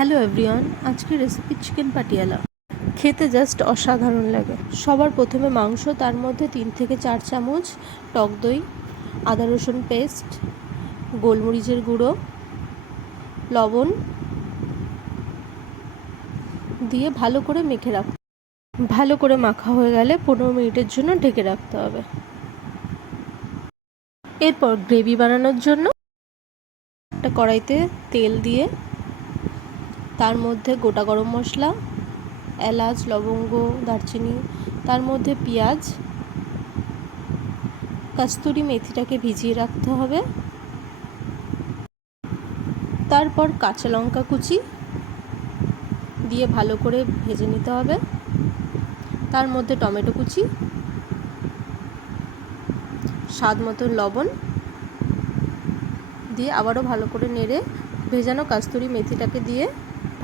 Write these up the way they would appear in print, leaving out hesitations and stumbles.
Hello everyone, আজকে recipe chicken Patiala. খেতে just অসাধারণ লাগে। সবার প্রথমে মাংস, তার মধ্যে 3 থেকে 4 চামচ টক দই, আদা রসুন পেস্ট, গোলমরিচের গুঁড়ো, লবণ দিয়ে ভালো করে মেখে রাখতে। ভালো করে মাখা হয়ে গেলে 15 মিনিটের জন্য ঢেকে রাখতে হবে। এরপর গ্রেভি বানানোর জন্য একটা কড়াইতে তেল দিয়ে তার মধ্যে গোটা গরম মশলা, এলাচ, লবঙ্গ, দারচিনি, তার মধ্যে পেঁয়াজ, কস্তুরি মেথিটাকে ভিজিয়ে রাখতে হবে। তারপর কাঁচা লঙ্কা কুচি দিয়ে ভালো করে ভেজে নিতে হবে। তার মধ্যে টমেটো কুচি, স্বাদ মতো লবণ দিয়ে আবারও ভালো করে নেড়ে ভেজানো কস্তুরি মেথিটাকে দিয়ে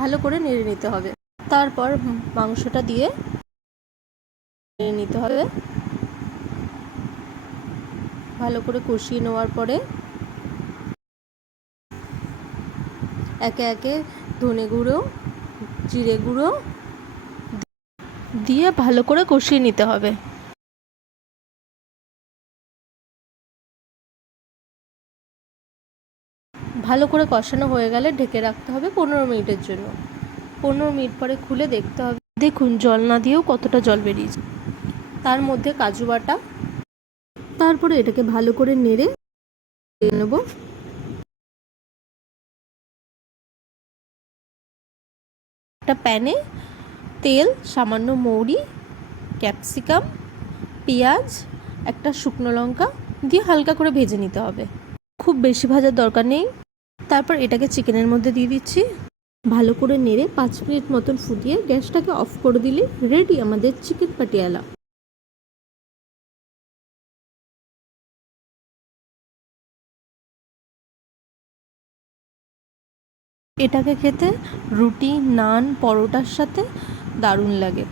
ভালো করে নেড়ে নিতে হবে। তারপর মাংসটা দিয়ে নেড়ে নিতে হবে। ভালো করে কষিয়ে নেওয়ার পরে একে একে ধনে গুঁড়ো, জিরে গুঁড়ো দিয়ে ভালো করে কষিয়ে নিতে হবে। ভালো করে কষানো হয়ে গেলে ঢেকে রাখতে হবে 15 মিনিটের জন্য। 15 মিনিট পরে খুলে দেখতে হবে। দেখুন, জল না দিয়েও কতটা জল বেরিয়েছে। তার মধ্যে কাজু বাটা, তারপরে এটাকে ভালো করে নেড়ে নেব। একটা প্যানে তেল, সামান্য মৌরি, ক্যাপসিকাম, পেঁয়াজ, একটা শুকনো লঙ্কা দিয়ে হালকা করে ভেজে নিতে হবে। খুব বেশি ভাজার দরকার নেই। তারপর এটাকে চিকেনের মধ্যে দিয়ে দিচ্ছি। ভালো করে নেড়ে 5 মিনিট মতন ফুটিয়ে গ্যাসটাকে অফ করে দিলে রেডি আমাদের চিকেন পাটিয়ালা। এটাকে খেতে রুটি, নান, পরোটার সাথে দারুণ লাগে।